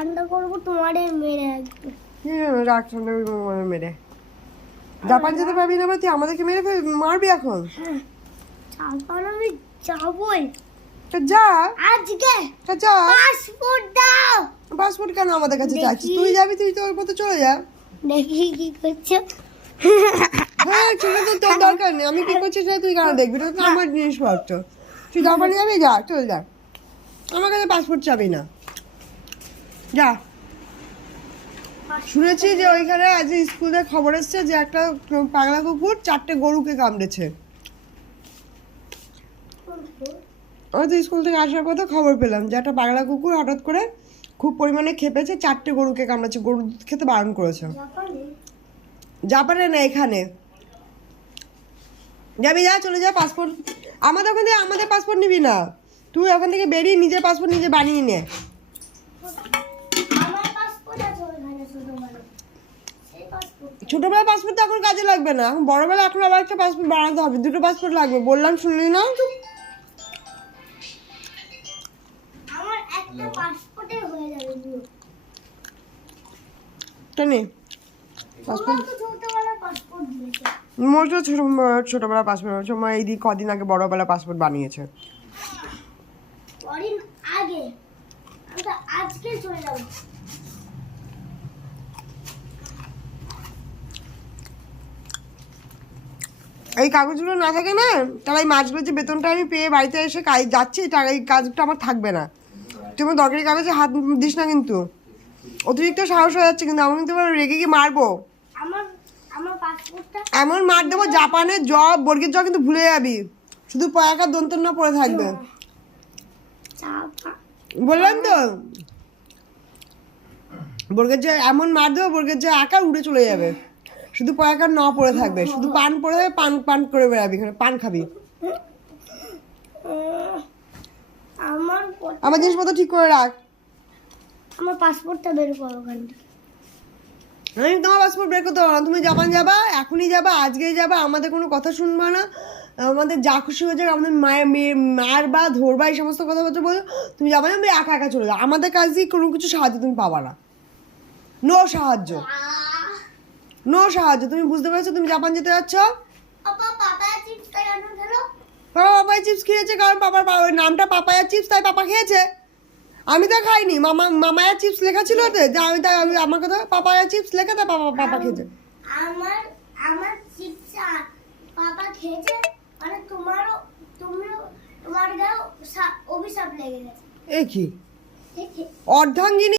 ঠান্ডা করবো তোমারে মেরে একদম। রাখ ঠান্ডা মেরে। জাপান যেতে পারবি না? তুই আমাদেরকে মেরে মারবি এখন? জাপান আমি যাবই। যা আজকে যা। পাসপোর্ট দাও। পাসপোর্ট কেন আমাদের কাছে চাচ্ছিস? তুই যাবি, তুই তোর মতো চলে যা। দেখি কি করছো। হ্যাঁ সেটা তো তোর দরকার নেই, আমি কি করছি সেটা তুই কেন দেখবি? এটা তো আমার জিনিসপত্র। তুই জাপানে যাবি, যা চলে যা, আমার কাছে পাসপোর্ট চাবি না, যা। শুনেছি যে ওইখানে আজ স্কুলে খবর এসছে যে একটা পাগলা কুকুর 4টে গরুকে কামড়েছে। আমি তো স্কুল থেকে আসার কথা খবর পেলাম যে একটা পাগলা কুকুর হঠাৎ করে খুব পরিমাণে খেপেছে, 4টে গরুকে কামড়েছে, গরু দুধ খেতে বারণ করেছে। জাপানে না, এখানে যাবি, যা চলে যা। পাসপোর্ট আমাদের ওখান থেকে, আমাদের পাসপোর্ট নিবি না তুই, ওখান থেকে বেরিয়ে নিজের পাসপোর্ট নিজে বানিয়ে নে। ছোটবেলার পাসপোর্ট তো এখন কাজে লাগবে না, এখন বড়বেলা এখন আবার একটা পাসপোর্ট বানাতে হবে, 2টো পাসপোর্ট লাগবে, বললাম শুনলি না? আমার একটা পাসপোর্টে হয়ে যাবে পুরো। কেন পাসপোর্ট? ছোটবেলার পাসপোর্ট দিয়েছে। মোটে ছোটবেলার পাসপোর্ট, সময় এই কদিন আগে বড়বেলা পাসপোর্ট বানিয়েছে। কদিন আগে? আমি তো আজকে চলে যাবো। এই কাগজগুলো না থাকে না, তাহলে এই মাসগুলো যে বেতনটা আমি পেয়ে বাড়িতে এসে কাজ যাচ্ছি, তার এই কাজটা আমার থাকবে না। তুই আমার দরকারি কাগজে হাত দিস না কিন্তু, অতিরিক্ত সাহস হয়ে যাচ্ছে কিন্তু, আমি কিন্তু রেগে গিয়ে মারবো। আমার পাসপোর্টটা এমন মার দেবো, জাপানের জব বর্গের জব কিন্তু ভুলে যাবি, শুধু পয়াকার দন্তন্য পড়ে থাকবে। বললাম তো, বর্গের জয় এমন মার দেবো, বর্গের জয় আকার উড়ে চলে যাবে, শুধু পয়াকার ন পড়ে থাকবে, শুধু পান পড়ে যাবে, পান পান করে বেড়াবি, এখানে পান খাবি। আমার জিনিসপত্র ঠিক করে রাখ। আমার পাসপোর্টটা বের করো ওখান থেকে। আমি তোমার পাসপোর্ট বের করতে পারবো না, তুমি জাপান যাবা, এখনই যাবা, আজকেই যাবা, আমাদের কোনো কথা শুনবা না, আমাদের যা খুশি হয়ে যাবে, আমাদের মার বা ধরবা, এই সমস্ত কথাবার্তা বলো, তুমি যাবা না, তুমি একা একা চলে যাও, আমাদের কাছ দিয়ে কোনো কিছু সাহায্য তুমি পাবা না, নো সাহায্য, নো সাহায্য। তুমি বুঝতে পারছো তুমি জাপান যেতে যাচ্ছ? বাবা পাপায়া চিপস খেয়েছে, কারণ পাপার নামটা পাপায়া চিপস, তাই পাপা খেয়েছে, আমি তো খাইনি। মামায়া চিপস লেখা ছিল তো, আমি তাই, আমি আমার কথা পাপায়া চিপস লেখা, তাই পাপা খেয়েছে। আমার চিপস পাপা খেয়েছে, মানে তোমার গায়ে অভিশাপ লেগে গেছে। এ কি অর্ধাঙ্গিনী।